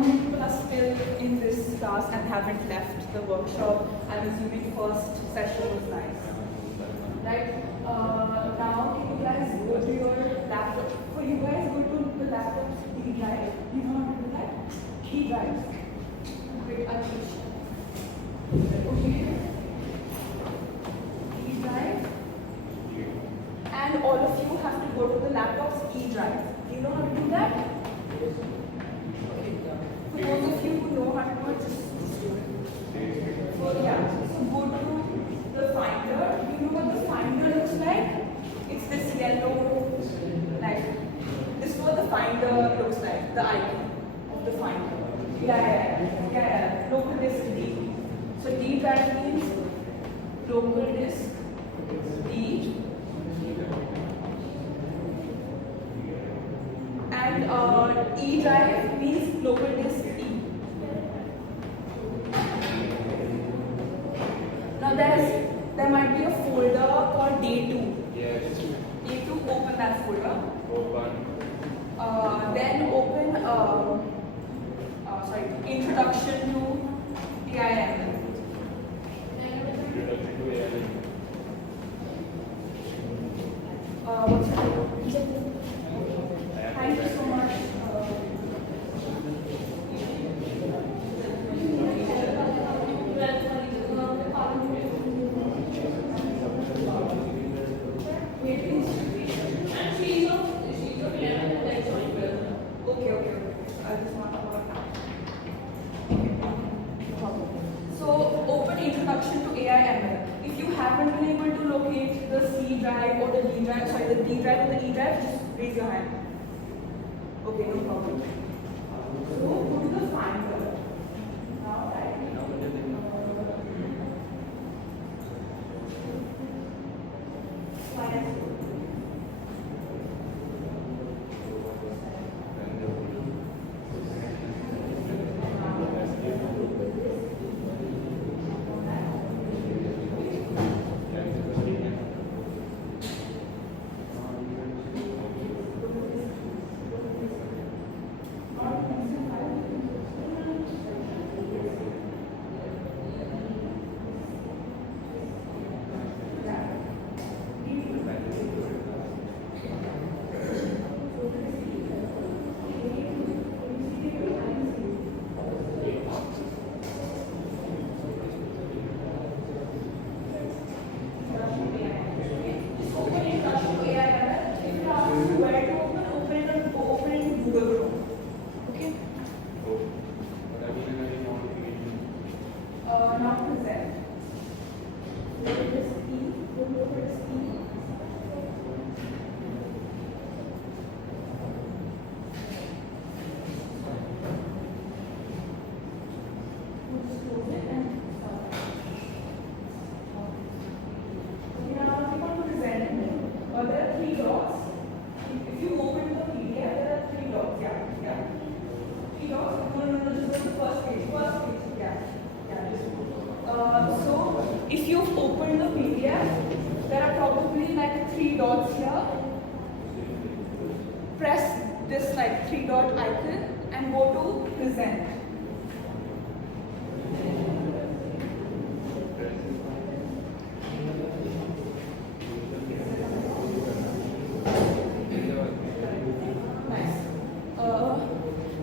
many people are still in this class and haven't left the workshop? I'm assuming first session was nice. Right? Now, can you guys go to your laptop? For you guys, go to the laptop's D drive. You know how to do that? Key drives. Wait, I'll teach you. Okay. D drive. And all of you have to go to the laptop's E drive. Do you know how to do that? Okay. For those of you who know how to do it, just do it. So yeah, so go to the Finder. You know what the Finder looks like? It's this yellow, like, this is what the Finder looks like, the icon of the Finder. Yeah. Local disk D. So D drive means local disk D. And E drive means local disk E. Now there might be a folder called Day2. Yes. Day2, open that folder. Open. Then open Introduction to AIML. Introduction to AI. What's your name? Thank you so much. Okay. I just want to So open Introduction to AIML. If you haven't been able to locate the C drive or the D drive, the D drive or the E drive, just raise your hand. Okay, no problem. So go to the Finder. Now type in if you've opened the PDF, there are probably like 3 dots here. Press this like 3-dot icon and go to present. Nice.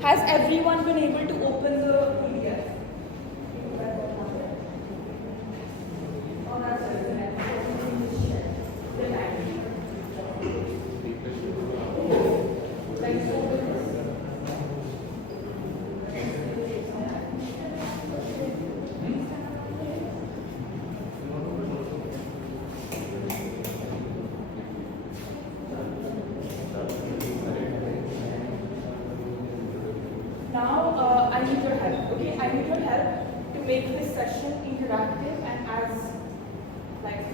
Has everyone been able to open the PDF? Now, I need your help, okay? I need your help to make this session interactive and as, like,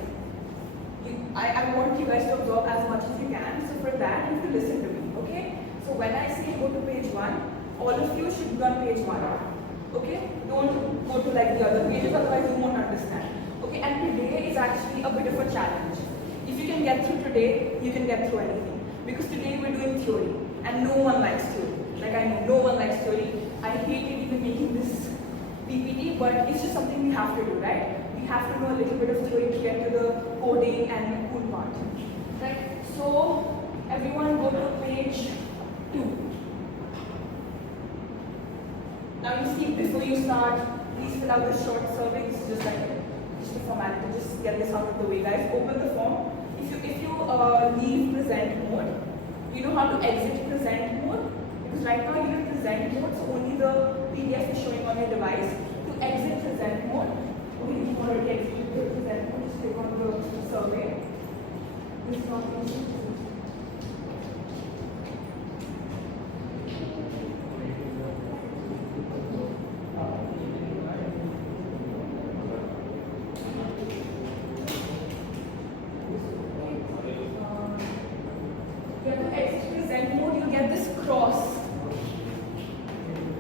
I want you guys to absorb as much as you can. So for that, you have to listen to me, okay? So when I say go to page 1, all of you should be on page 1, okay? Don't go to like the other pages, otherwise you won't understand. Okay, and today is actually a bit of a challenge. If you can get through today, you can get through anything. Because today we're doing theory, and no one likes theory. Like I know, no one likes theory. I hate easy, but it's just something we have to do, right? We have to know a little bit of theory to get to the coding and the cool part, right? So everyone go to page 2. Now you see, before you start, please fill out the short survey. This is just a formality. Just get this out of the way, guys. Open the form. If you leave present mode, you know how to exit present mode, because right now you're in present mode, so only the PDF is showing on your device. To exit present mode, okay, you've already exited the present mode. Just click on the survey. This is not easy.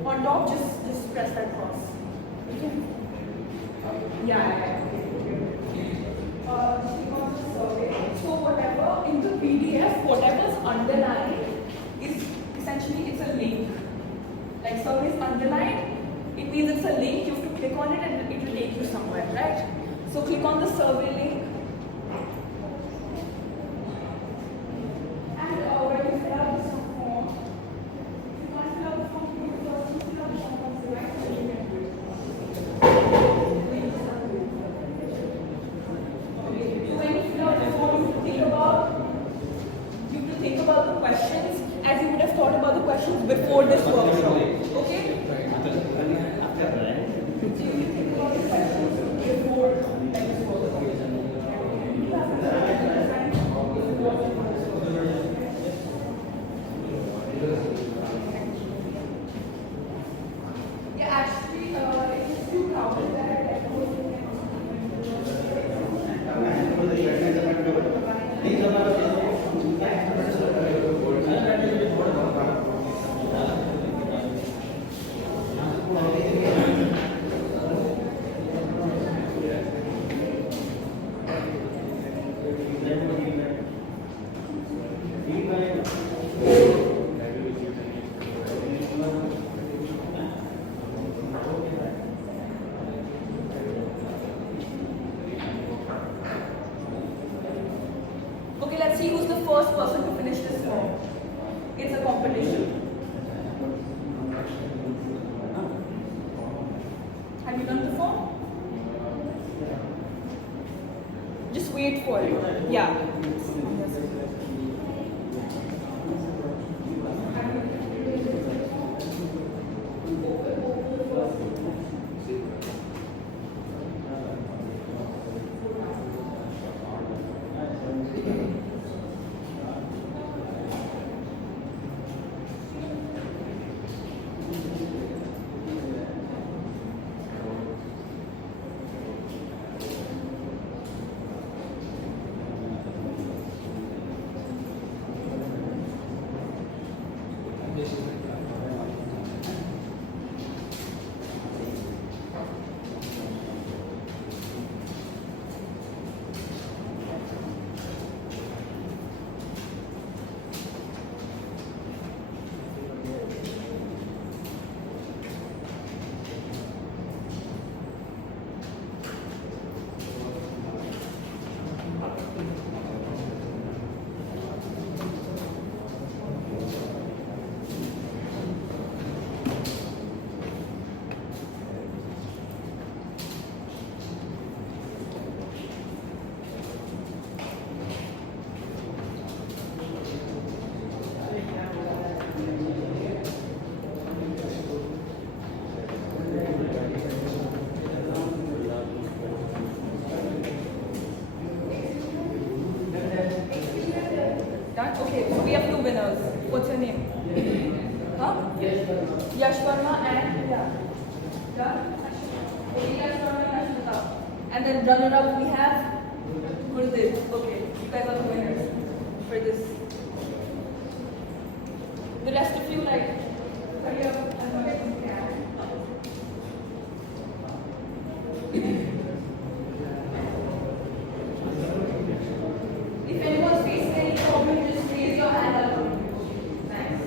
On top, just press that cross. Okay? Yeah. So whatever in the PDF, whatever is underlined is essentially it's a link. Like survey is underlined, it means it's a link. You have to click on it and it will take you somewhere, right? So click on the survey link. Before this workshop, okay? Yeah, actually, it's too crowded there. Okay, let's see who's the first person to finish this form. It's a competition. Have you done the form? Just wait for it. Yeah. Okay, so we have two winners. What's your name? Huh? Yash Verma and okay, Yash Verma and Ashmita. And then runner-up we have Gurdev. Okay, you guys are the winners for this. The rest of you hurry up and get them. If anyone's facing any problem, just raise your hand up. Thanks.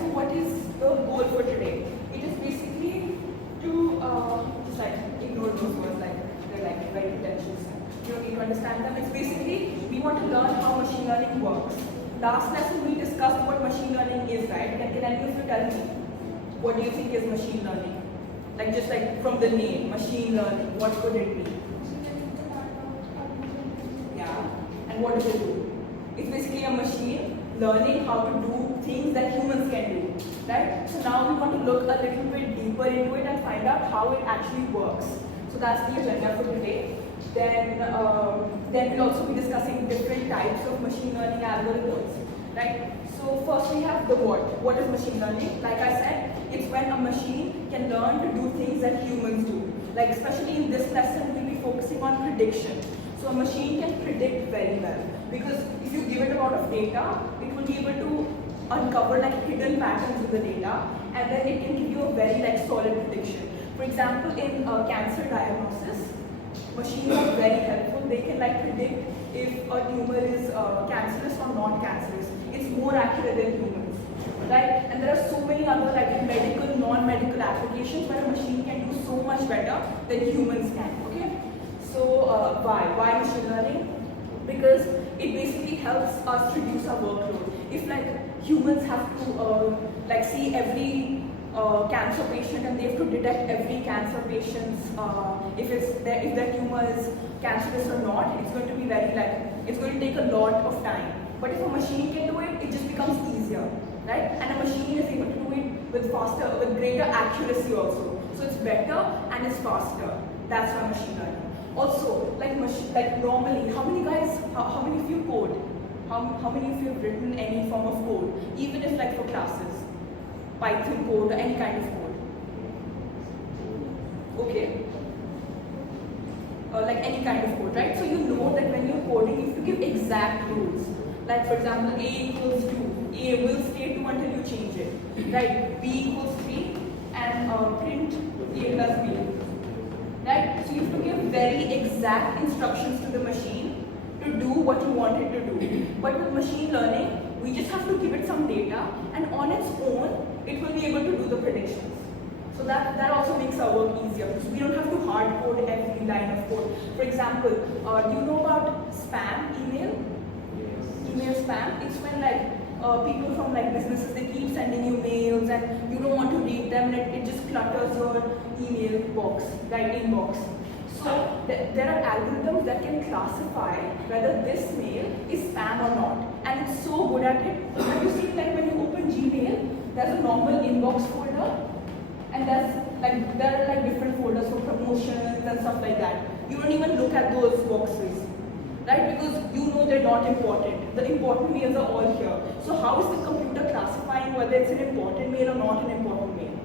So what is the goal for today? It is basically to just like ignore those words, like they're like very pretentious. You don't need to understand them. It's basically we want to learn how machine learning works. Last lesson we discussed what machine learning is, right? Can any of you tell me what do you think is machine learning? Like just like from the name, machine learning, what could it be? Yeah. And what does it do? It's basically a machine learning how to do things that humans can do, right? So now we want to look a little bit deeper into it and find out how it actually works. So that's the agenda for today. Then we'll also be discussing different types of machine learning algorithms, right? So first we have the what. What is machine learning? Like I said, it's when a machine can learn to do things that humans do. Like especially in this lesson, we'll be focusing on prediction. So a machine can predict very well because if you give it a lot of data, it will be able to uncover like hidden patterns in the data, and then it can give you a very like solid prediction. For example, in cancer diagnosis, machines are very helpful. They can like predict if a tumor is cancerous or not cancerous. It's more accurate than humans, right? And there are so many other like medical, non-medical applications where a machine can do so much better than humans can. Okay. So why machine learning? Because it basically helps us reduce our workload. If like humans have to like see every cancer patient and they have to detect every cancer patient's if their tumor is cancerous or not, it's going to be very like it's going to take a lot of time. But if a machine can do it, it just becomes easier, right? And a machine is able to do it with greater accuracy also. So it's better and it's faster. That's why machine learning. Also, like normally, how many of you code? How many of you have written any form of code, even if like for classes? Python code or any kind of code. Okay. Like any kind of code, right? So you know that when you're coding, if you give exact rules, like for example, A equals 2, A will stay 2 until you change it, right? B equals 3 and print A plus B, right? So you have to give very exact instructions to the machine to do what you want it to do. But with machine learning, we just have to give it some data, and on its own, it will be able to do the predictions. So that also makes our work easier because we don't have to hard code every line of code. For example, do you know about spam email? Yes. Email spam. It's when like people from like businesses, they keep sending you mails and you don't want to read them, and it just clutters your email box, right, inbox. So there are algorithms that can classify whether this mail is spam or not, and it's so good at it. Have you seen like when you open Gmail, there's a normal inbox folder, and there are like different folders for promotions and stuff like that. You don't even look at those boxes, right? Because you know they're not important. The important mails are all here. So how is the computer classifying whether it's an important mail or not an important mail?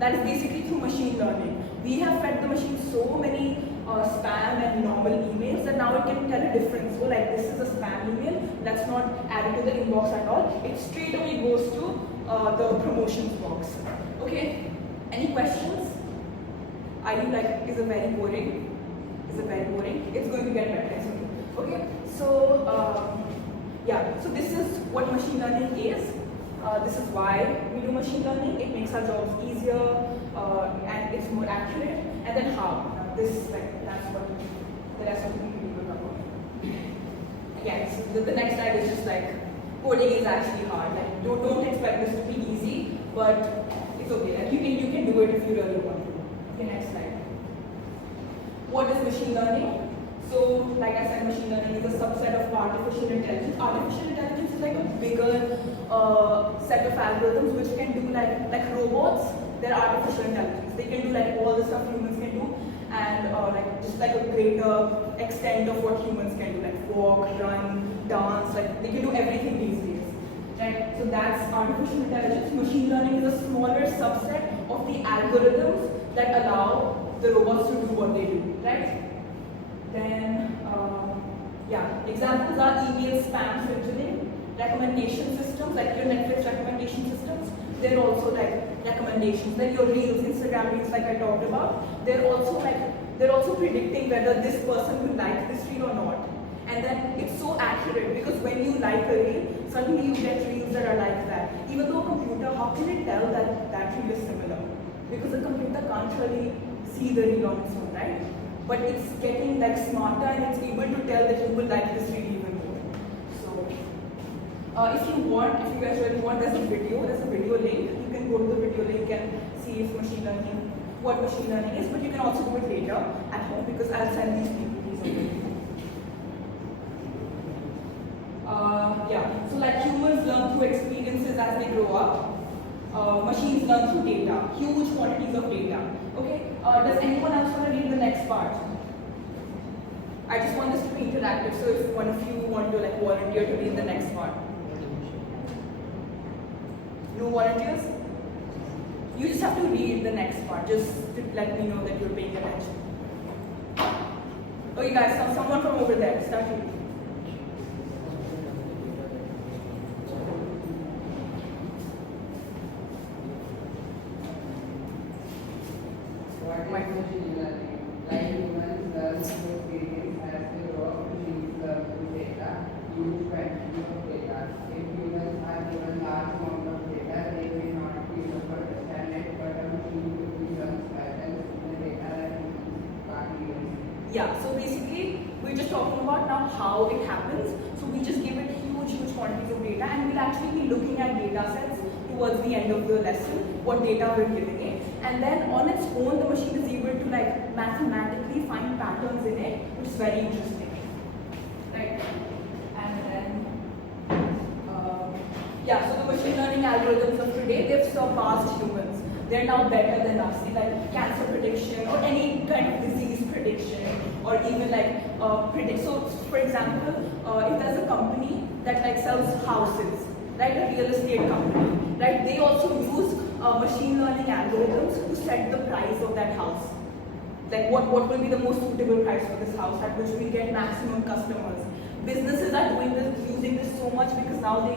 That is basically through machine learning. We have fed the machine so many spam and normal emails that now it can tell a difference. So like this is a spam email, that's not added to the inbox at all. It straight away goes to the promotions box. Okay, any questions? Are you like, is it very boring? Is it very boring? It's going to get better. Okay, so yeah, so this is what machine learning is. This is why we do machine learning. It makes our jobs easier and it's more accurate. And then how? This is like, that's what the rest of the people will talk about. Again, so the next slide is just like, coding is actually hard. Like, don't expect this to be easy, but it's okay. Like, you can do it if you really want to. Okay, next slide. What is machine learning? So, like I said, machine learning is a subset of artificial intelligence. Artificial intelligence is like a bigger set of algorithms which can do like robots. They're artificial intelligence. They can do like all the stuff humans can do, and like just like a greater extent of what humans can do, like walk, run, dance. Like they can do everything these days, right? So that's artificial intelligence. Machine learning is a smaller subset of the algorithms that allow the robots to do what they do, right? Then, yeah, examples are email spam filtering, recommendation systems, like your Netflix recommendation systems. They're also like recommendations. Then your Reels, Instagram Reels, like I talked about. They're also predicting whether this person will like this reel or not. And then it's so accurate because when you like a reel, suddenly you get reels that are like that. Even though a computer, how can it tell that that reel is similar? Because a computer can't really see the reel on its own, right? But it's getting like smarter and it's able to tell that you will like this reel even more. So if you guys really want, there's a video link. You can go to the video link and see if what machine learning is, but you can also do it later at home because I'll send these PPTs. So like humans learn through experiences as they grow up. Machines learn through data, huge quantities of data. Okay, does anyone else want to read the next part? I just want this to be interactive, so if one of you want to like volunteer to read the next part. No volunteers? You just have to read the next part, just to let me know that you're paying attention. Okay guys, someone from over there, start reading. What is machine learning? Like humans learn through experience as they grow up, machines learn through data, huge quantity of data. If humans are given large amount of data, they may not be able to understand it, but a machine quickly learns patterns in the data that humans can't even see. Yeah, so basically, we're just talking about now how it happens. So we just give it huge quantities of data, and we'll actually be looking at data sets towards the end of the lesson, what data we're giving it. And then on its own, the machine is able to like mathematically find patterns in it, which is very interesting. Right? And then, so the machine learning algorithms of today, they've surpassed humans. They're now better than us in like cancer prediction or any kind of disease prediction, or even like predict. So, for example, if there's a company that like sells houses, right, a real estate company, right, they also use machine learning algorithms to set the price of that house. Like what will be the most suitable price for this house at which we get maximum customers. Businesses are doing this, using this so much because now they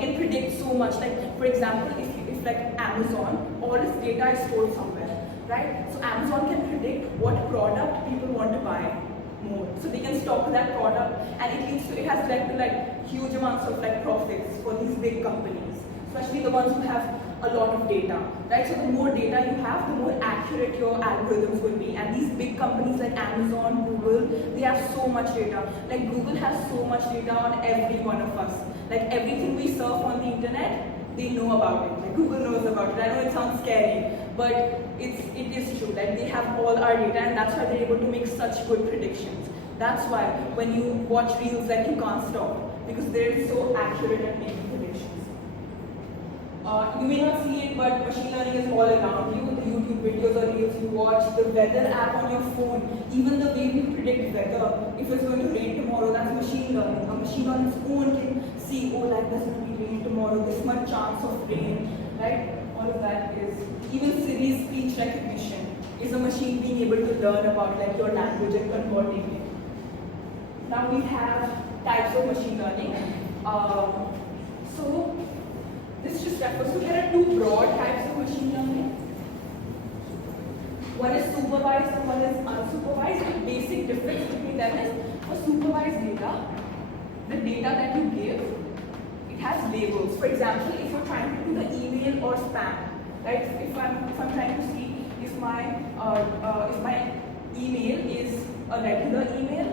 can predict so much. Like for example, if like Amazon, all its data is stored somewhere, right? So Amazon can predict what product people want to buy more. So they can stock that product, and it has led to like huge amounts of like profits for these big companies, especially the ones who have a lot of data, right? So the more data you have, the more accurate your algorithms will be. And these big companies like Amazon, Google, they have so much data. Like Google has so much data on every one of us. Like everything we surf on the internet, they know about it. Like Google knows about it. I know it sounds scary, but it is true. Like they have all our data, and that's why they're able to make such good predictions. That's why when you watch reels, like you can't stop because they're so accurate at making predictions. You may not see it, but machine learning is all around you. The YouTube videos or reels you watch, the weather app on your phone, even the way we predict weather. If it's going to rain tomorrow, that's machine learning. A machine on its own can see, oh, like there's going to be rain tomorrow, this much chance of rain, right? All of that is, even Siri's speech recognition is a machine being able to learn about like your language and converting it. Now we have types of machine learning. So this just refers to, there are two broad types of machine learning. One is supervised and one is unsupervised. The basic difference between them is for supervised data, the data that you give, it has labels. For example, if you're trying to do the email or spam, right? If I'm trying to see if my email is a regular email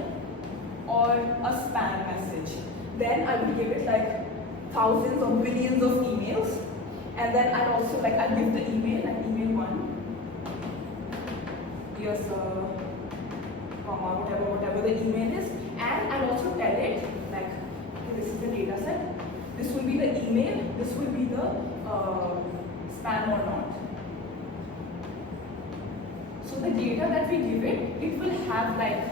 or a spam message, then I would give it like thousands or millions of emails, and then I'll also I'll give the email, like email 1, yes, comma, whatever the email is, and I'll also tell it like, okay, this is the data set, this will be the email, this will be the spam or not. So the data that we give it, it will have like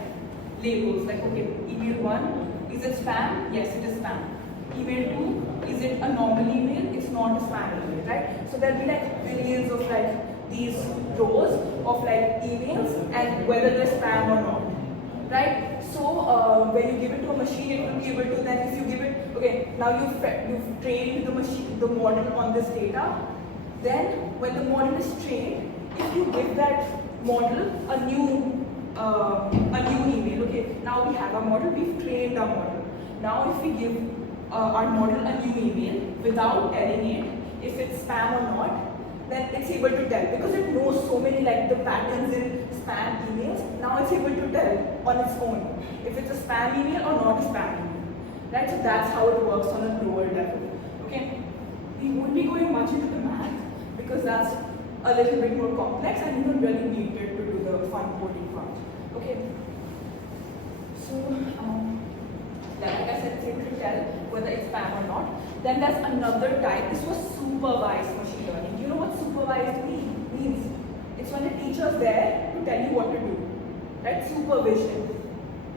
labels, like okay, email 1, is it spam? Yes, it is spam. Email 2, is it a normal email? It's not a spam email, right? So there'll be like billions of like these rows of like emails and whether they're spam or not, right? So when you give it to a machine, it will be able to then, if you give it, okay, now you've trained the machine, the model on this data. Then when the model is trained, if you give that model a new a new email. Okay, now we have our model, we've trained our model. Now if we give our model a new email without telling it if it's spam or not, then it's able to tell, because it knows so many like the patterns in spam emails. Now it's able to tell on its own if it's a spam email or not a spam email, right? So that's how it works on a lower level. Okay, we won't be going much into the math because that's a little bit more complex and you don't really need it to do the fun coding part. Okay, so like I said, it's able to tell whether it's spam or not. Then there's another type. This was supervised machine learning. Do you know what supervised means? It's when the teacher's there to tell you what to do, right? Supervision.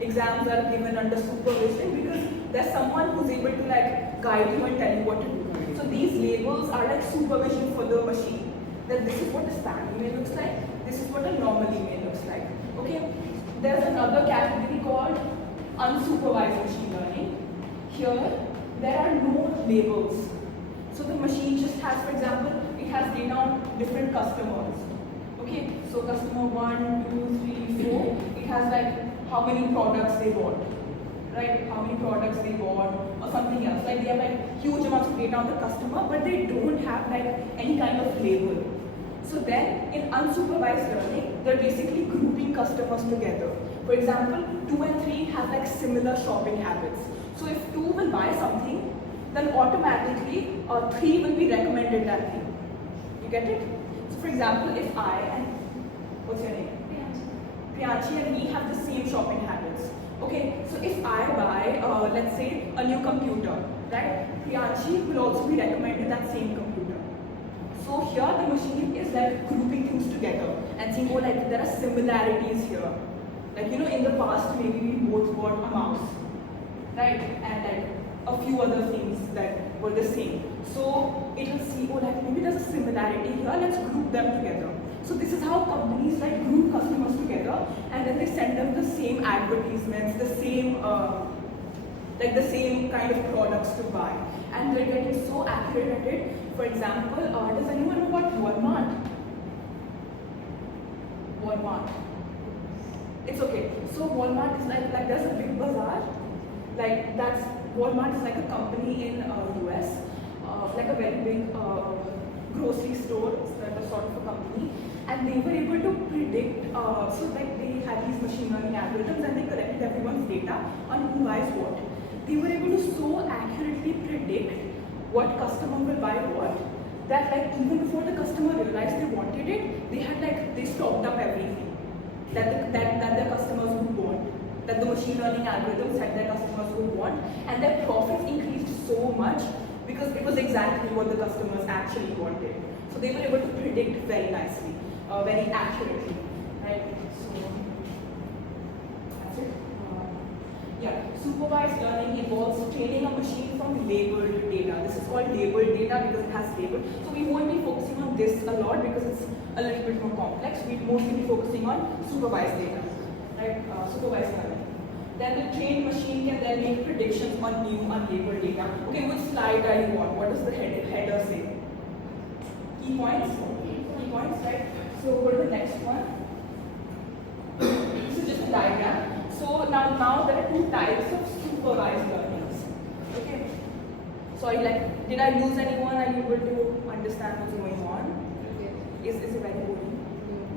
Exams are given under supervision because there's someone who's able to like guide you and tell you what to do. So these labels are like supervision for the machine. That this is what a spam email looks like. This is what a normal email looks like. Okay. There's another category called unsupervised machine learning. Here, there are no labels. So the machine just has, for example, it has data on different customers. Okay, so customer 1, 2, 3, 4, it has like how many products they bought, right? How many products they bought or something else. Like they have like huge amounts of data on the customer, but they don't have like any kind of label. So then in unsupervised learning, they're basically grouping customers together. For example, 2 and 3 have like similar shopping habits. So if 2 will buy something, then automatically 3 will be recommended that thing. You get it? So for example, if I and, what's your name? Priyanshi and me have the same shopping habits. Okay, so if I buy, let's say, a new computer, right? Priyanshi will also be recommended that same computer. So here the machine is like grouping things together and saying, oh, like there are similarities here. Like, you know, in the past, maybe we both bought a mouse, right? And like a few other things that were the same. So it will see, oh, like maybe there's a similarity here, let's group them together. So this is how companies like group customers together and then they send them the same advertisements, the same, like the same kind of products to buy. And they're getting so accurate at it. For example, does anyone know what Walmart? Walmart. It's okay. So Walmart is like there's a big bazaar. Like that's Walmart is like a company in US, like a very big grocery store. It's like a sort of a company, and they were able to predict. So like they had these machine learning algorithms, and they collected everyone's data on who buys what. They were able to so accurately predict what customer will buy what, that like even before the customer realized they wanted it, they stocked up everything that their customers would want, that the machine learning algorithms had their customers would want, and their profits increased so much because it was exactly what the customers actually wanted. So they were able to predict very nicely, very accurately, right? So that's it. Yeah, supervised learning involves training a machine from labeled data. This is called labeled data because it has label. So we won't be focusing on this a lot because it's a little bit more complex. We'll mostly be focusing on supervised data, right? Supervised learning. Then the trained machine can then make predictions on new unlabeled data. Okay, which slide are you on? What does the header say? Key points? Key points, right? So go to the next one. This is just a diagram. So now there are two types of supervised learnings. Okay. Sorry, like, did I lose anyone? Are you able to understand what's going on? Is it very boring?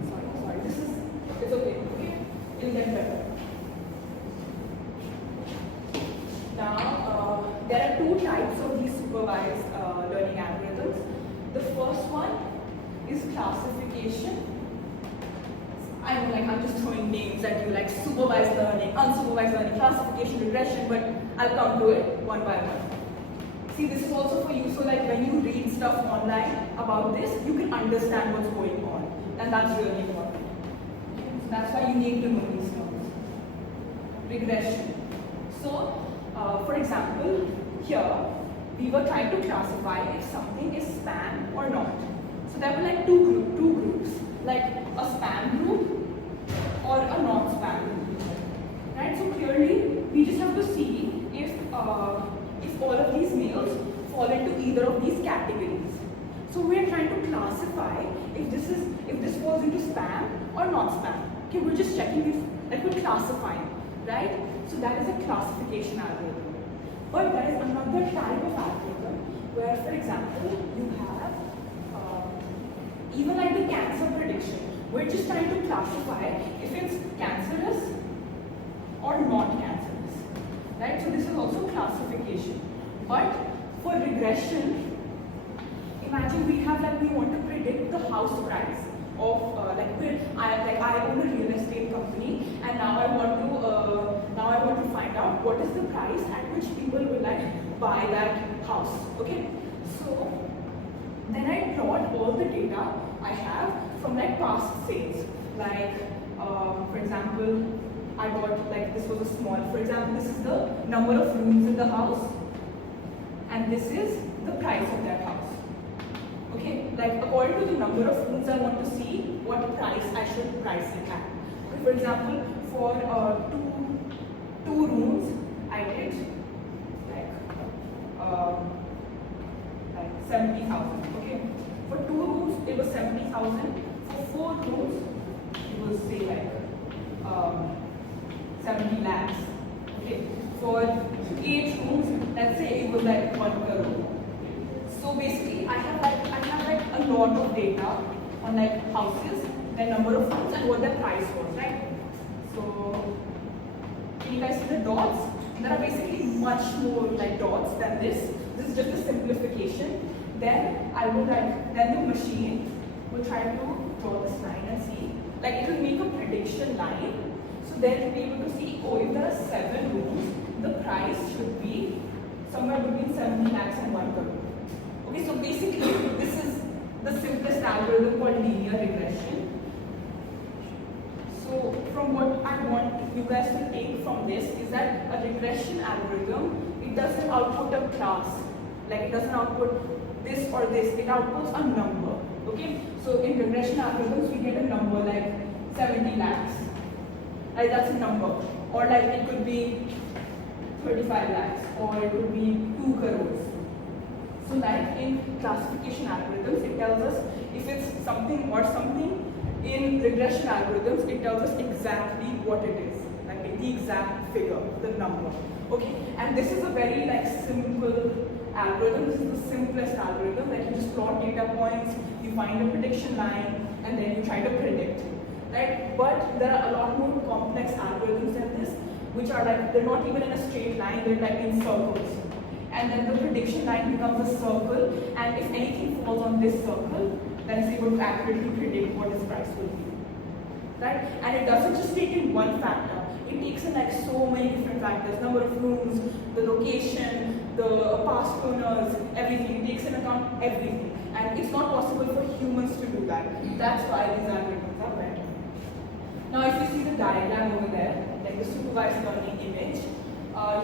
Sorry. It's okay. It'll get better. Now, there are two types of these supervised learning algorithms. The first one is classification. I know, like, I'm just throwing names at you, like supervised learning, unsupervised learning, classification, regression, but I'll come to it one by one. See, this is also for you, so like when you read stuff online about this, you can understand what's going on, and that's really important. So that's why you need to know these terms. Regression. So, for example, here, we were trying to classify if something is spam or not. So there were like two groups, like a spam group or a non-spam group, right? So clearly, we just have to see if all of these mails fall into either of these categories. So we are trying to classify if this falls into spam or not spam. Okay, we're just checking if, like we're classifying, right? So that is a classification algorithm. But there is another type of algorithm where, for example, you have even like the cancer prediction. We're just trying to classify if it's cancerous or not cancerous, right? So this is also classification. But for regression, imagine we have like we want to predict the house price of I own a real estate company, and now I want to find out what is the price at which people will like buy that house. Okay, so then I plot all the data I have from like past sales. Like for example, I got like this was a small. For example, this is the number of rooms in the house, and this is the price of that house. Okay, like according to the number of rooms, I want to see what price I should price it at. Okay, for example, for two rooms, I did like 70,000. Okay, for 2 rooms it was 70,000. For 4 rooms it was say like 70 lakhs. Okay, for 8 rooms, let's say it was like 1 crore. So basically, I have like a lot of data on like houses, their number of rooms, and what their price was, right? So can you guys see the dots? There are basically much more like dots than this. This is just a simplification. Then then the machine will try to draw this line and see, like it will make a prediction line. So then you'll be able to see, oh, if there are 7 rooms, the price should be somewhere between 70 lakhs and 1 crore. Okay, so basically, this is the simplest algorithm called linear regression. So from what I want you guys to take from this is that a regression algorithm, it doesn't output a class. Like it doesn't output this or this, it outputs a number. Okay, so in regression algorithms, we get a number like 70 lakhs. Like that's a number. Or like it could be 35 lakhs, or it could be 2 crores. So like in classification algorithms, it tells us if it's something or something. In regression algorithms, it tells us exactly what it is, like the exact figure, the number. Okay, and this is a very like simple algorithm. This is the simplest algorithm. Like you just plot data points, you find a prediction line, and then you try to predict. Right? But there are a lot more complex algorithms than this, which are like they're not even in a straight line. They're like in circles. And then the prediction line becomes a circle, and if anything falls on this circle, then it's able to accurately predict what its price will be. Right? And it doesn't just take in one factor, it takes in like so many different factors, number of rooms, the location, the past owners, everything. It takes into account everything. And it's not possible for humans to do that. That's why these algorithms are better. Now if you see the diagram over there, like the supervised learning image,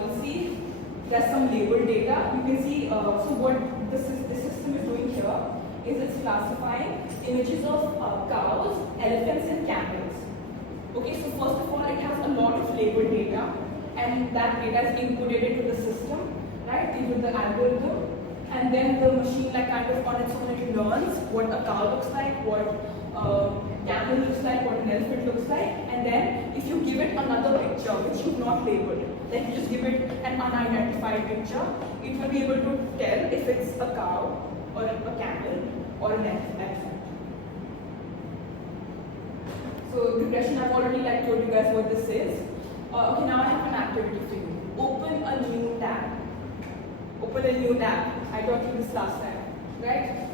you'll see there's some labeled data. You can see, so what the system is doing here is it's classifying images of cows, elephants, and camels. Okay, so first of all, it has a lot of labeled data, and that data is inputted into the system, right, into the algorithm, and then the machine, like kind of on its own, it learns what a cow looks like, what camel looks like, what an elephant looks like, and then if you give it another picture which you've not labeled, like you just give it an unidentified picture, it will be able to tell if it's a cow or a camel or an elephant. So regression, I've already like told you guys what this is. Okay, now I have an activity for you. Open a new tab. Open a new tab. I taught you this last time, right?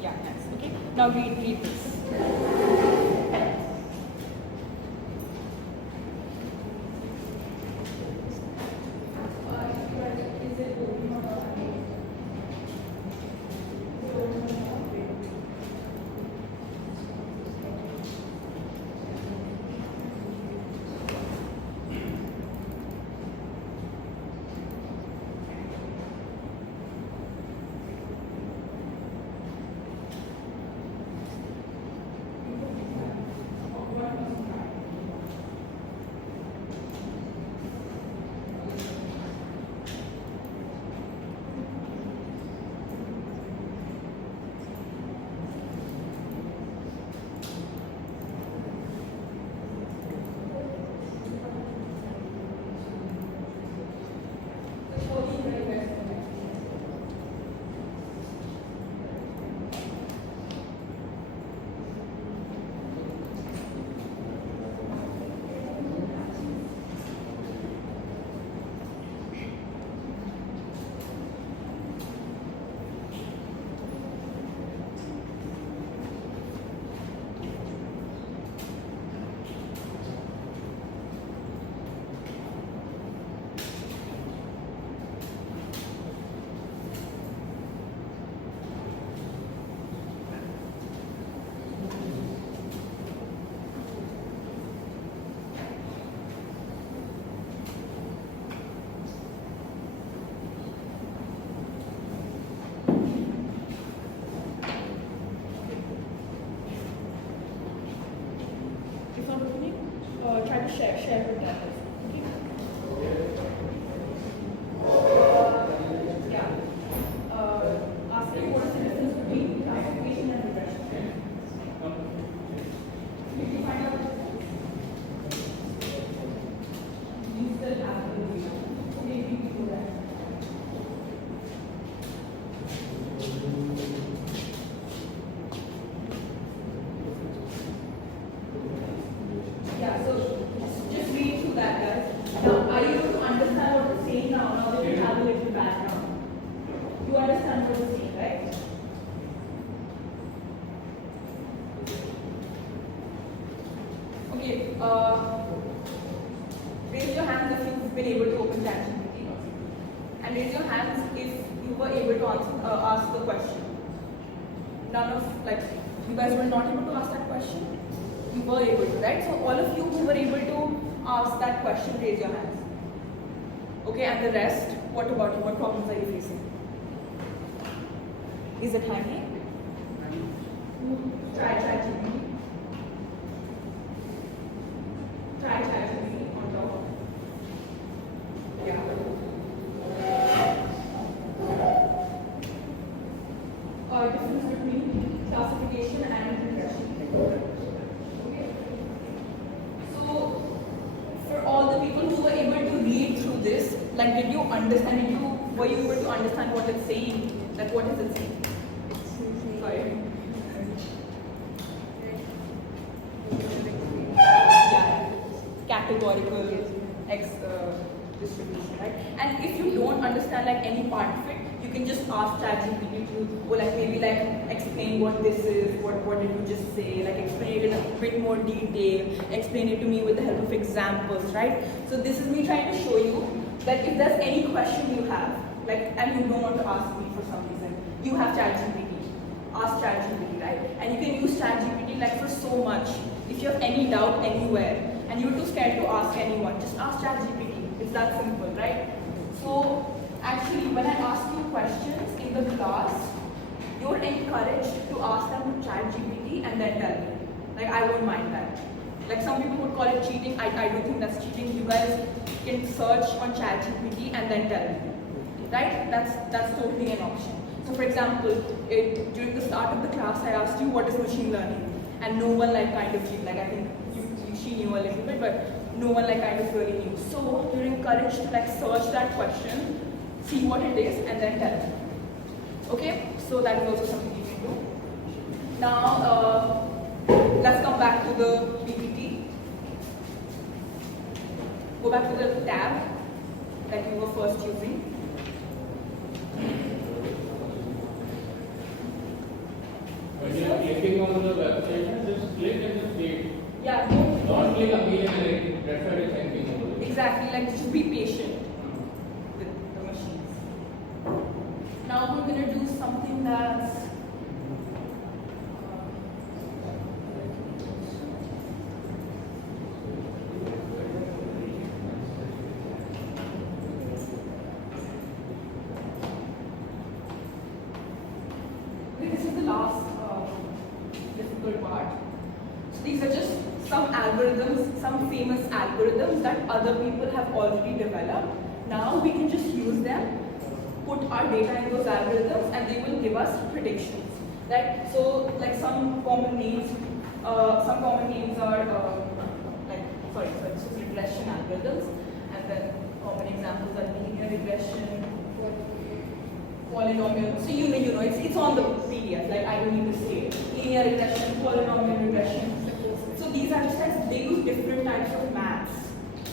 Yeah, nice. Okay. Now read this. share with that. Okay. Yeah. Asking what is the difference between classification and regression. Did you find out? You still have to do it. Okay, you can do that. Yeah, so just read through that, guys. Now, are you able to understand what we're saying now? Now that you have a little background. You understand what we're saying, right? Okay, raise your hands if you've been able to open ChatGPT. And raise your hands if you were able to ask the question. None of, like, you guys were not able to ask that question? You were able to, right? So all of you who were able to ask that question, raise your hands. Okay, and the rest, what about you? What problems are you facing? Is it hanging? Try ChatGPT. Try ChatGPT on top. Yeah. Difference between classification and regression. Okay. So, for all the people who were able to read through this, like, did you understand? Were you able to understand what it's saying? Like, what is it saying? Sorry. Yeah. Categorical distribution, right? And if you don't understand like any part of it, you can just ask ChatGPT to, or like maybe like explain what this is, what did you just say, like explain it in a bit more detail, explain it to me with the help of examples, right? So this is me trying to show you that if there's any question you have, like, and you don't want to ask me for some reason, you have ChatGPT. Ask ChatGPT, right? And you can use ChatGPT like for so much. If you have any doubt anywhere and you're too scared to ask anyone, just ask ChatGPT. It's that simple, right? So actually, when I ask you questions in the class, you're encouraged to ask them to ChatGPT and then tell me. Like, I won't mind that. Like, some people would call it cheating. I don't think that's cheating. You guys can search on ChatGPT and then tell me, right? That's totally an option. So, for example, during the start of the class, I asked you what is machine learning, and no one like kind of knew. Like, I think she knew a little bit, but no one like kind of really knew. So you're encouraged to like search that question, see what it is, and then tell me. Okay, so that is also something you can do. Now, let's come back to the PPT. Go back to the tab that you were first using. When you are clicking on the website, just click and just wait. Yeah, Don't click again and again. That's why it's hanging over there. exactly, like just be patient with the machines. Now we're going to do something that's this is the last difficult part. So these are just some algorithms, some famous algorithms that other people have already developed. Now we can just use them, put our data in those algorithms, and they will give us predictions. Right? So, like some common names are this is regression algorithms, and then common examples are linear regression, polynomial. So you know it's on the PDF. Like I don't need to say it. Linear regression, polynomial regression. So these are just like they use different types of maths,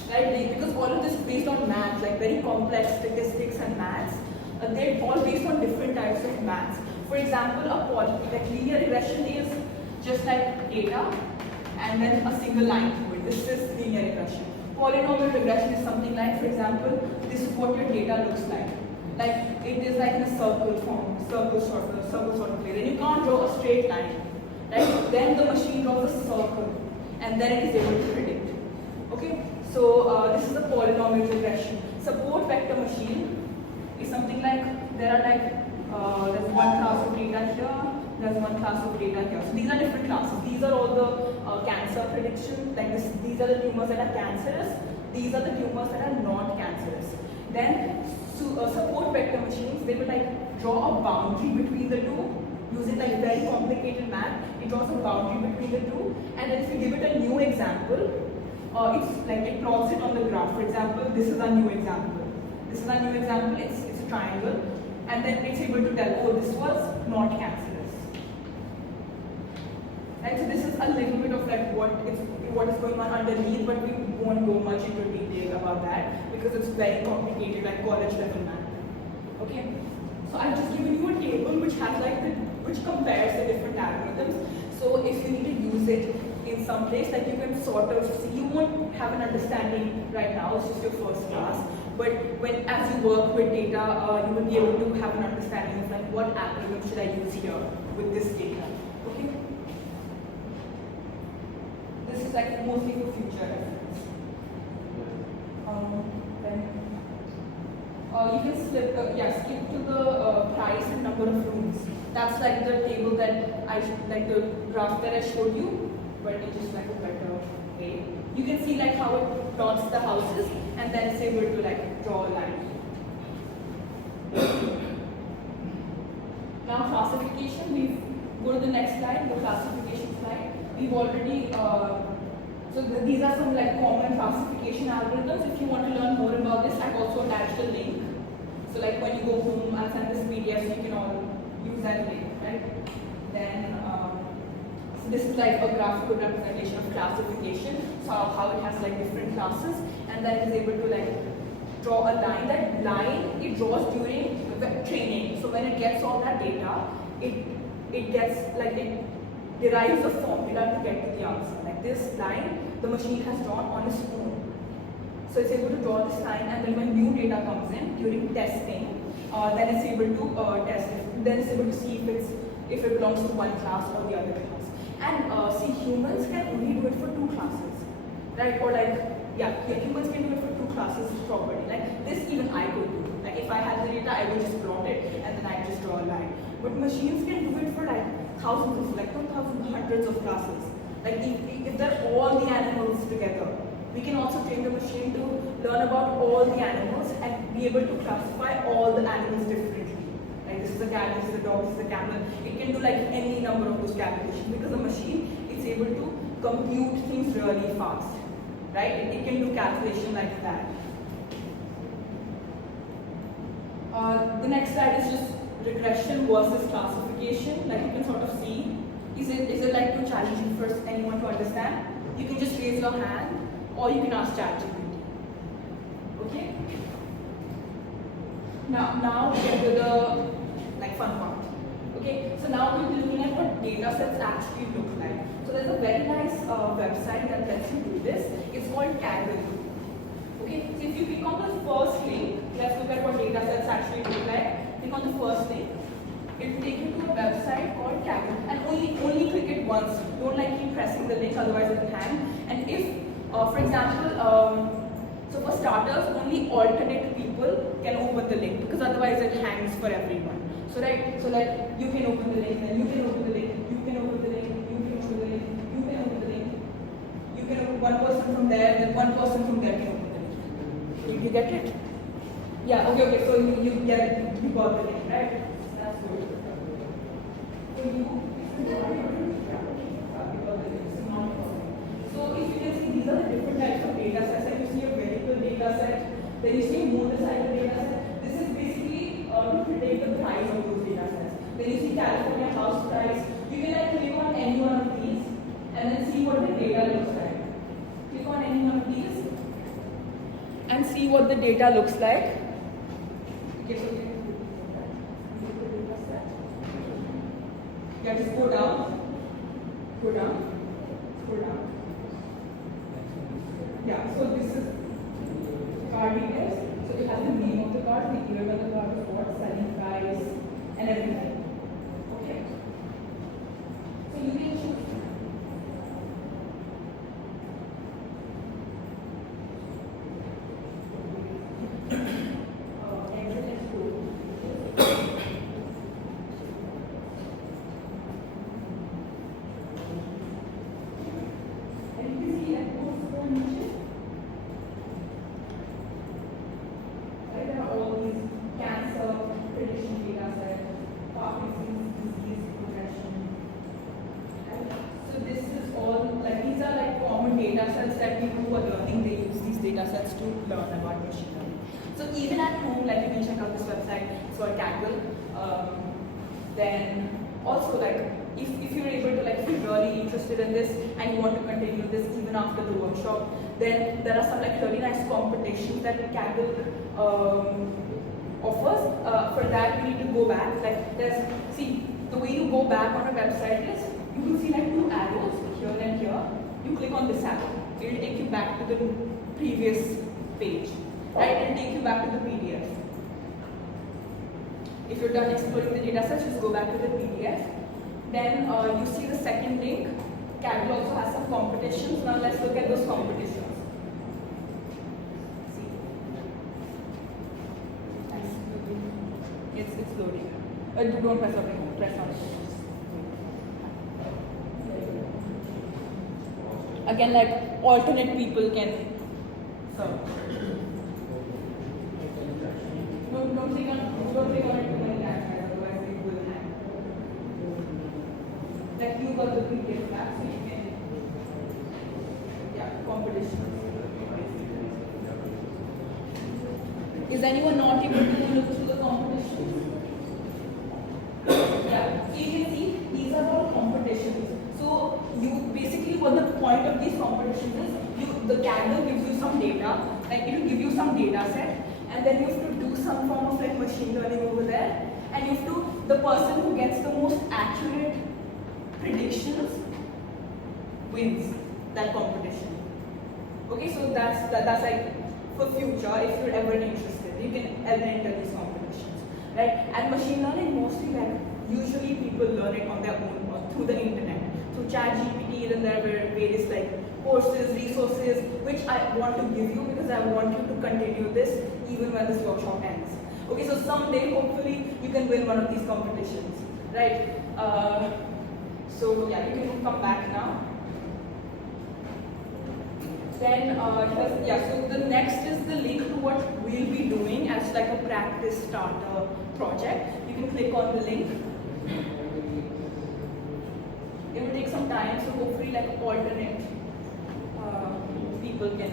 right? Because all of this is based on maths, like very complex statistics and maths. They're all based on different types of maths. For example, like linear regression is just like data and then a single line to it. This is linear regression. Polynomial regression is something like, for example, this is what your data looks like. Like it is like in a circle form, circle sort of way. Then you can't draw a straight line, right? Then the machine draws a circle, and then it is able to predict. Okay, so this is a polynomial regression. Support vector machine is something like there are like there's one class of data here, there's one class of data here. So these are different classes. These are all the cancer predictions. Like this, these are the tumors that are cancerous. These are the tumors that are not cancerous. Then support vector machines, they will like draw a boundary between the two using like very complicated math. It draws a boundary between the two, and then if you give it a new example, it's like it plots it on the graph. For example, this is our new example. This is our new example. It's a triangle, and then it's able to tell, oh, this was not cancerous. Right. So this is a little bit of like what is going on underneath, but we won't go much into detail about that because it's very complicated, like college level math. Okay. So I've just given you a table which has like which compares the different algorithms. So if you need to use it in some place, like you can sort of see, you won't have an understanding right now, it's just your first class. But as you work with data, you will be able to have an understanding of like what algorithm should I use here with this data. Okay? This is like mostly for future reference. You can skip to the price and number of rooms. That's like the table that like the graph that I showed you, but it's just like a better way. You can see like how it plots the houses, and then it's able to like draw a line. Now classification, we go to the next slide, the classification slide. We've already, these are some like common classification algorithms. If you want to learn more about this, I've also attached a link. So like when you go home, I'll send this PDF so you can all use that link, right? Then, so this is like a graphical representation of classification. So how it has like different classes, and then it is able to like draw a line. That line it draws during the training. So when it gets all that data, it gets like it derives a formula to get to the answer. Like this line, the machine has drawn on its own. So it's able to draw this line, and then when new data comes in during testing, then it's able to test it. Then it's able to see if it belongs to one class or the other class. And see, humans can only do it for two classes, right? Or like, humans can do it for two classes properly. Like this, even I could do. Like if I had the data, I would just plot it, and then I just draw a line. But machines can do it for like thousands of, like 1,000, hundreds of classes. Like if they're all the animals together. We can also train the machine to learn about all the animals and be able to classify all the animals differently. Like this is a cat, this is a dog, this is a camel. It can do like any number of those calculations because the machine is able to compute things really fast. Right? It can do calculation like that. The next slide is just regression versus classification. Like you can sort of see, is it like too challenging for anyone to understand? You can just raise your hand, or you can ask ChatGPT. Okay? Now we get to the like fun part. Okay? So now we'll be looking at what data sets actually look like. So there's a very nice website that lets you do this. It's called Kaggle. Okay? So if you click on the first link, let's look at what data sets actually look like. Click on the first link. It will take you to a website called Kaggle, and only click it once. Don't like keep pressing the link, otherwise it will hang. And if for example, so for starters, only alternate people can open the link because otherwise it hangs for everyone. So like you can open the link, then you can open the link, you can open the link, you can open the link, you can open the link, you can open one person from there, then one person from there can open the link. Did you get it? Yeah. Okay. So you got the link, right? That's good. So if you can see, these are the different types of data sets. Like you see a vehicle data set, then you see a motorcycle data set. This is basically to predict the price of those data sets. Then you see California house price. You can like click on any one of these and then see what the data looks like. Click on any one of these and see what the data looks like. Okay, so yeah, just go down, go down, go down. Yeah, so this is card details. So it has the name of the card, the year of the card, the what, selling price, and everything. Okay. So you can choose. for Kaggle. Then also like if you're able to like if you're really interested in this and you want to continue this even after the workshop, then there are some like really nice competitions that Kaggle offers. For that you need to go back. Like see the way you go back on a website is you will see like two arrows here and here. You click on this arrow. It will take you back to the previous page. Right? It will take you back to the PDF. If you're done exploring the datasets, just go back to the PDF. Then you see the second link. Kaggle also has some competitions. Now let's look at those competitions. See. It's loading. Don't press on it. Press on it. Again, like alternate people can serve. Don't click on it too many times, otherwise it will hang. Like you got the PDF back, so you can, competitions. Is anyone not able to look through the competitions? Yeah, so you can see these are all competitions. So you basically what the point of these competitions is, the Kaggle gives you some data, like it will give you some data set, and then you have to do some form of like machine learning over there, and you have to, the person who gets the most accurate predictions wins that competition. Okay, so that's like for future if you're ever interested, you can enter these competitions, right? And machine learning mostly like usually people learn it on their own or through the internet, through ChatGPT. Then there were various like courses, resources, which I want to give you because I want you to continue this even when this workshop ends. Okay, so someday hopefully you can win one of these competitions, right? So yeah, you can come back now. Then so the next is the link to what we'll be doing as like a practice starter project. You can click on the link. It will take some time, so hopefully like alternate people can.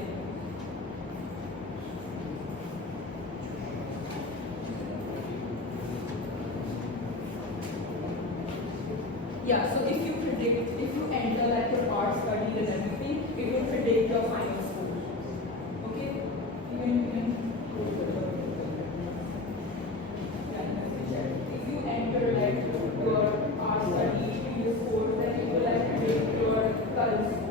Yeah, so if you enter like your art study and everything, it will predict your final score. Okay? You can if you enter like your art study, your score, then it will like predict your current score.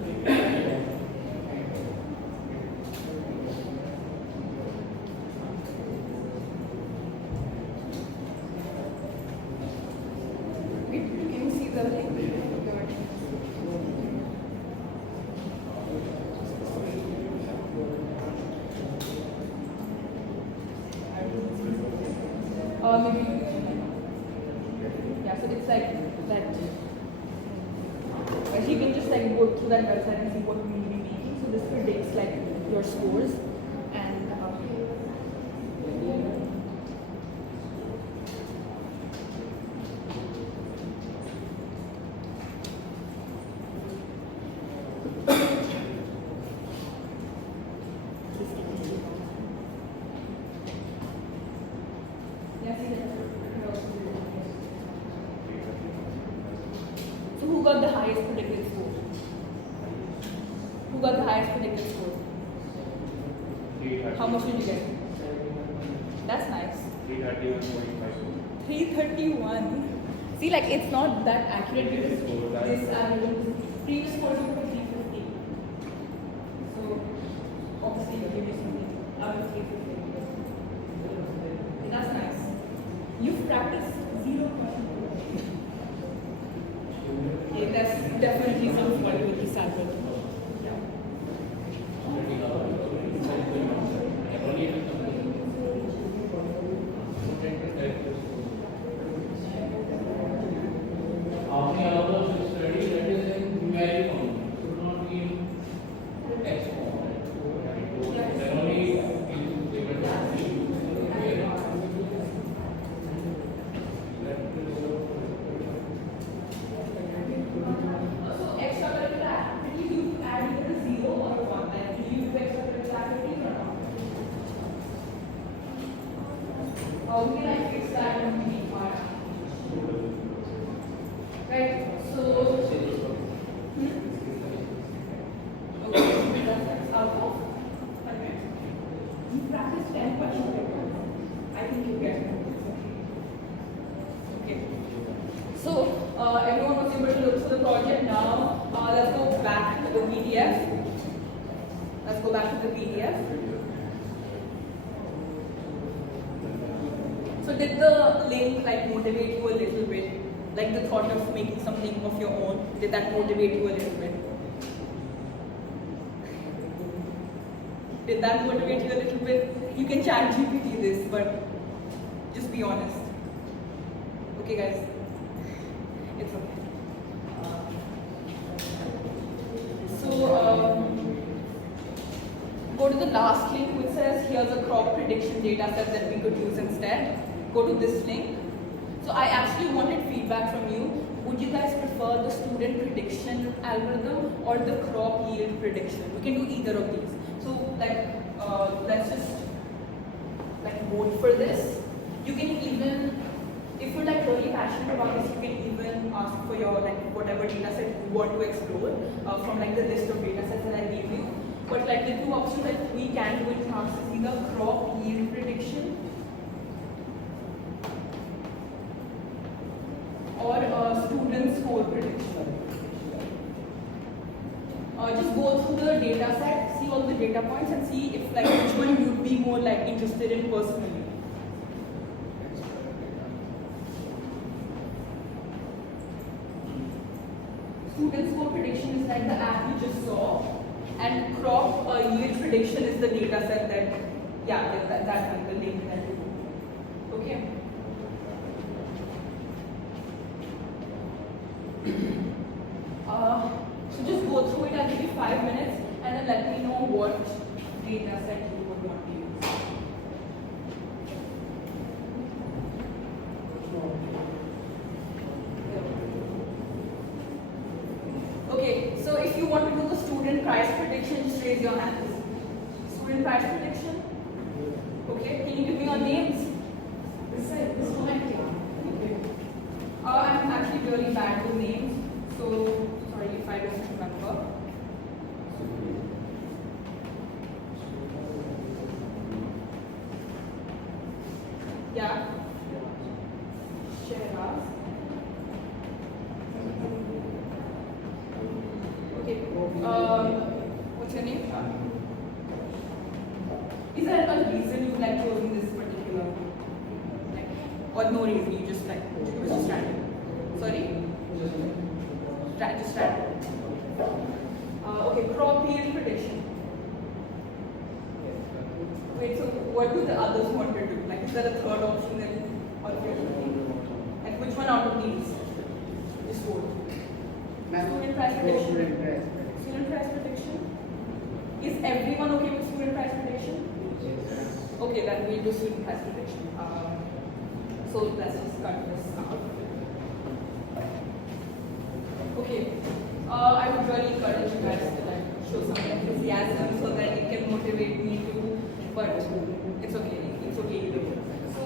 Maybe, yeah, so it's like that. So you can just like go through that website and see what we will be making. So this predicts like your scores and so who got the highest predicted score? Who got the highest predicted score? 330. How much did you get? That's nice. 331.5. 331. See, like it's not that accurate because this previous scores were 350. So obviously you give me something out of 350. That's nice. You've practiced 0. Okay, that's definitely some fault with the sample. How many hours of study that is in numeric form, should not be in text form. Then only in So extracurricular activities, you add either 0 or 1. Like, do you do extracurricular project now. Let's go back to the PDF. Let's go back to the PDF. So did the link like motivate you a little bit? Like the thought of making something of your own, did that motivate you a little bit? Did that motivate you a little bit? You can chat GPT this, but just be honest. Okay guys, it's okay. Go to the last link which says here's a crop prediction data set that we could use instead. Go to this link. So I actually wanted feedback from you. Would you guys prefer the student prediction algorithm or the crop yield prediction? We can do either of these. So let's just vote for this. You can even, if you're really passionate about this, you can even ask for your whatever data set you want to explore from the list of data sets that I gave you. But the two options that we can do in class is either crop yield prediction or student score prediction. Just go through the data set, see all the data points and see if which one you'd be more interested in personally. Student score prediction is the app you just saw, and crop yield prediction is the data set that, that one, the link that you do. Okay. So just go through it. I'll give you 5 minutes and then let me know what data set you would want to use. Okay, so if you want to do the student price prediction, just raise your hands. Student price prediction? Okay, can you give me your names? This one. Okay. I'm actually really bad with names, so sorry if I don't remember. Yeah. Shiraz. Okay. What's your name? Is there a reason you like choosing this particular? Or no reason? You just it was just random. Sorry. Just random. Okay. Crop yield prediction. Wait. So what do the others want to do? Is there a third option that all of you are looking? Which one out of these? Just vote. Student price prediction. Student price prediction. Is everyone okay with student price prediction? Yes. Okay, then we'll do student price prediction. So let's just cut this out. Okay. I would really encourage you guys to show some enthusiasm so that it can motivate me to. But it's okay. It's okay either way. So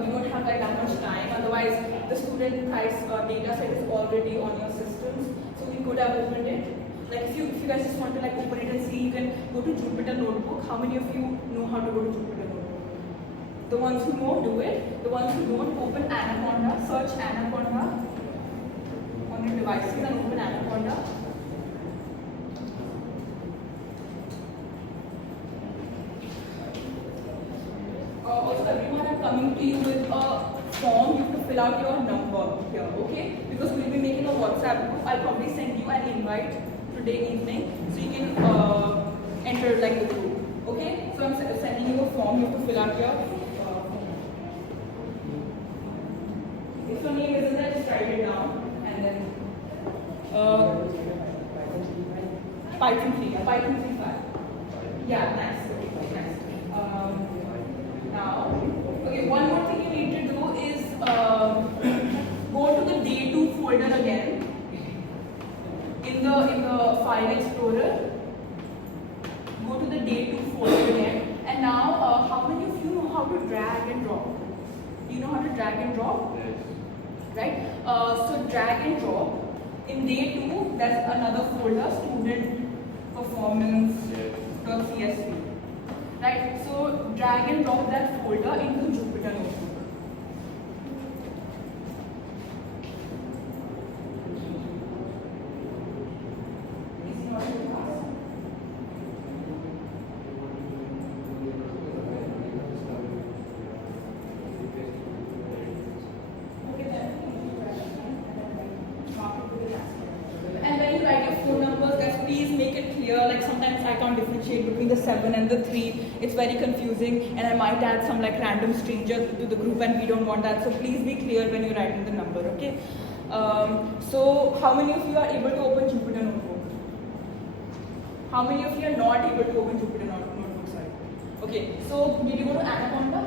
we don't have that much time. Otherwise, the student price data set is already on your systems. So we could have opened it. If you guys just want to open it and see, you can go to Jupyter Notebook. How many of you know how to go to Jupyter Notebook? The ones who know, do it. The ones who don't, open Anaconda. Search Anaconda on your devices and open Anaconda. Also, everyone, I'm coming to you with a form. You have to fill out your number here, okay? Because we'll be making a WhatsApp group. I'll probably send you an invite today evening, so you can enter the group, okay? So I'm sending you a form. You have to fill out your form. If your name isn't there, just write it down and then Python 3, Python 3.5. Yeah, nice. Okay, nice. Now, okay, one more thing you need to do is go to the day 2 folder again in the file explorer. Go to the day 2 folder again, and now how many of you know how to drag and drop? Do you know how to drag and drop? Yes. Right? So drag and drop. In day 2, there's another folder, student performance.csv. Right? So drag and drop that folder into Jupyter Notebook. can't differentiate between the 7 and the 3. It's very confusing, and I might add some like random stranger to the group, and we don't want that. So please be clear when you're writing the number, okay? So how many of you are able to open Jupyter Notebook? How many of you are not able to open Jupyter Notebook? Sorry. Okay, so did you go to Anaconda?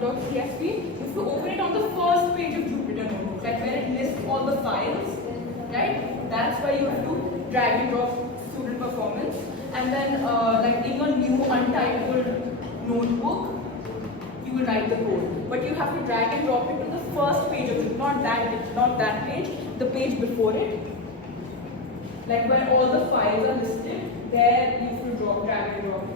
.csv, you have to open it on the first page of Jupyter Notebook, like where it lists all the files, right? That's why you have to drag and drop student performance. And then like in a new untitled notebook, you will write the code. But you have to drag and drop it to the first page of it, not that page, the page before it. Like where all the files are listed, there you have to drag and drop it.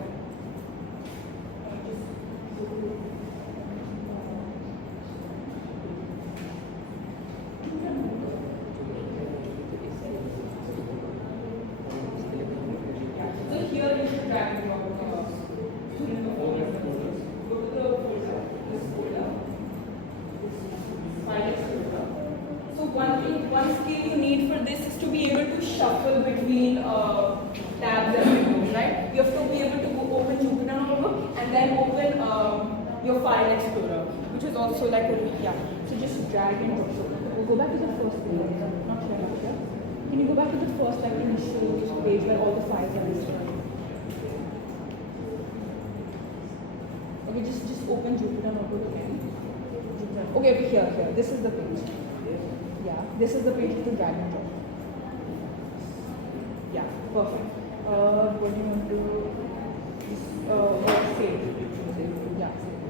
One skill you need for this is to be able to shuffle between tabs and windows, right? You have to be able to open Jupyter Notebook and then open your file explorer, which is also like a, yeah. So just drag and drop. We'll go back to the first page. Not sure about that. Can you go back to the first like initial page where all the files are listed? Okay, just open Jupyter Notebook again. Okay, here. This is the page. Yeah, this is the page to drag and drop. Yeah, perfect. What do you want to save? Yeah, save.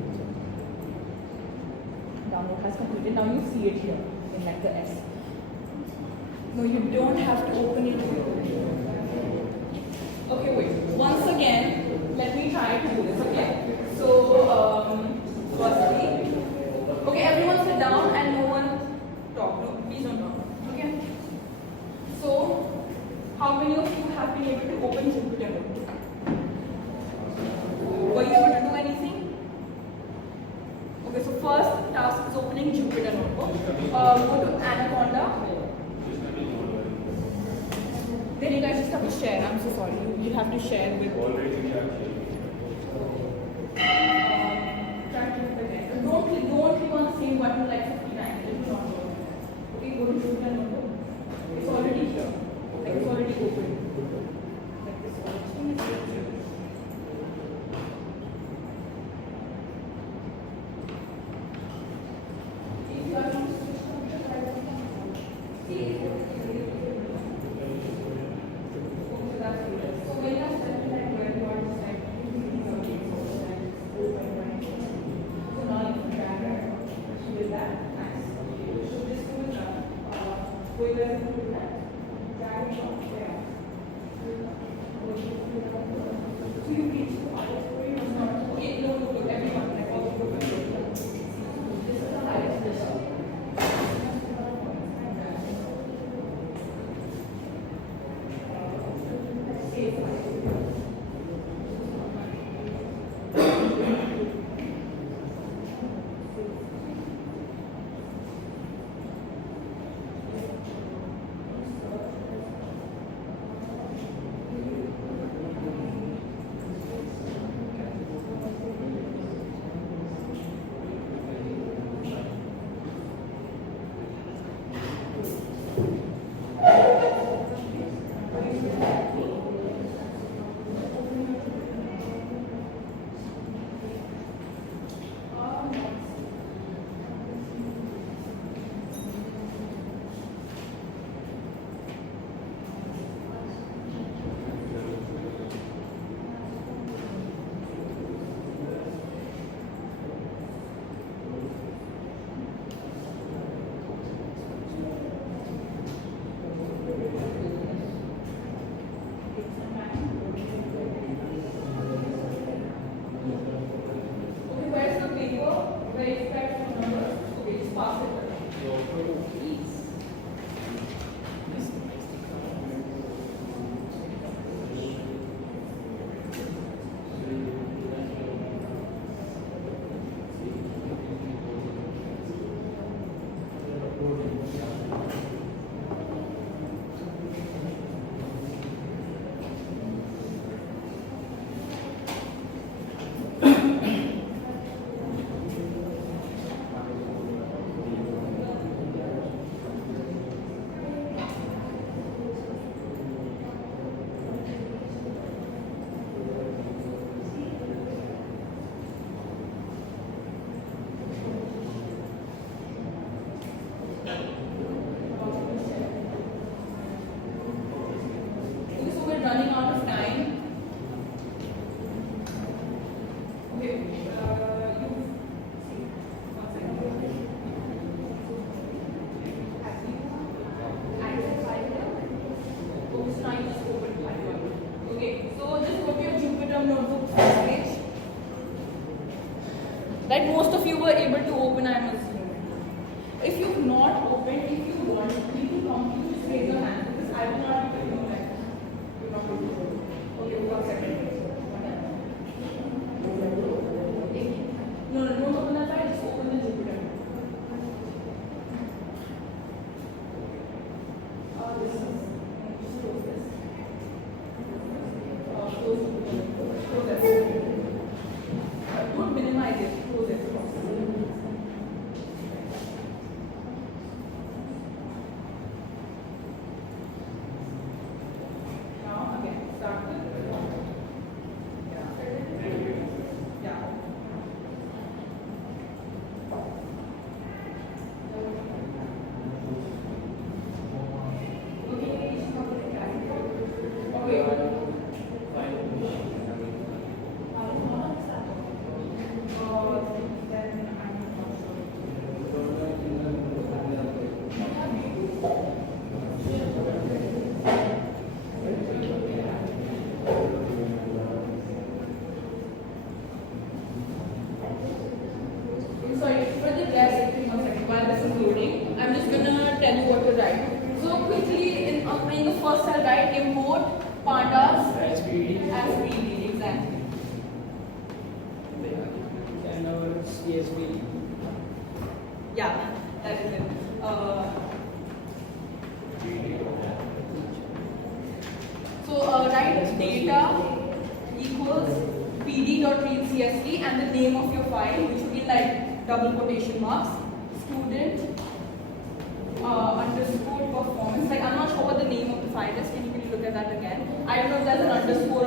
Download has completed. Now you see it here in like the S. No, you don't have to open it. Okay, wait. Once again, let me try to do this. Okay. So, firstly, okay, everyone sit down and no one talk. No, please don't talk. Okay. So, how many of you have been able to open Jupyter Notebook? Were you able to do anything? Okay, so first task is opening Jupyter Notebook. Go to Anaconda. Then you guys just have to share. I'm so sorry. You have to share with. Try to click again. Don't click on the same button like 59. It will not work. Okay, go to Jupyter notebook. It's already here. Like it's already open. Like this one. Thing is here. If you are not switched on the right, see. Okay, that's good. So when you are setting like where you want to set, so now you can drag it with that. Nice. So this will going there and do that. Drag it from there. So you reach the highest score or not? Okay, no, everyone, like all the people. This is the highest result. Running out of time. Okay, you see, one second. Have you access Kaggle? Oh, so now you just open Kaggle. Okay, so just go to your Jupyter notebook first page. That most of you were able to open, I am assuming. If you've not opened, if you want, you can come, you just raise your hand because I will not be doing that. Okay, 1 second. No, don't open that side, just open the Jupyter. This is, just close this. Close this. Don't minimize it, close it. Now, again, start with. While this is loading, I'm just gonna tell you what to write. So quickly, in the first I'll write import pandas as PD, exactly. And our CSV. Yeah, that is it. So write data equals pd.read CSV and the name of your file, which will be like double quotation marks, student underscore performance. Like, I'm not sure what the name of the file is. Can you look at that again? I don't know if there's an underscore